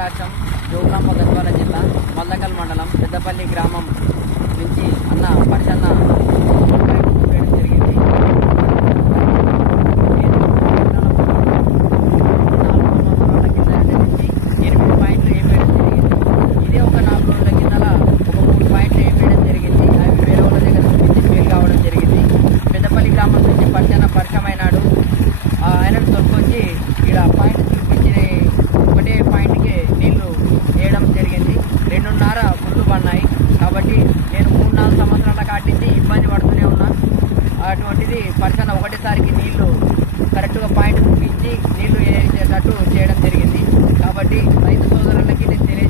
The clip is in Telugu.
రాష్ట్రం జోగులాంబ గద్వాల జిల్లా మల్లకల్ మండలం పెద్దపల్లి గ్రామం నుంచి అన్న పరిచన్న చేయడం జరిగింది. 8 పాయింట్లు వేయడం జరిగింది. ఇదే ఒక 4 రోజుల కింద ఒక 3 పాయింట్లు వేయడం జరిగింది. అవి వేరే వాళ్ళ దగ్గర నుంచి ఫెయిల్ కావడం జరిగింది. పెద్దపల్లి గ్రామం నుంచి పరిచన్న పరిచయం అయినాడు. ఆయనను దొరికొచ్చి ఇక్కడ పాయింట్ చూపించి ఒకటే పాయింట్కి నీళ్లు వేయడం జరిగింది. 2.5 గుర్తు పడినాయి. కాబట్టి నేను 3-4 సంవత్సరాల కాటించి ఇబ్బంది పడుతూనే ఉన్నా. అటువంటిది పరిచన్న ఒకటేసారికి నీళ్లు కరెక్ట్గా పాయింట్ చూపించి నీళ్లు వేసేటట్టు చేయడం జరిగింది. కాబట్టి రైతు సోదరులకి నేను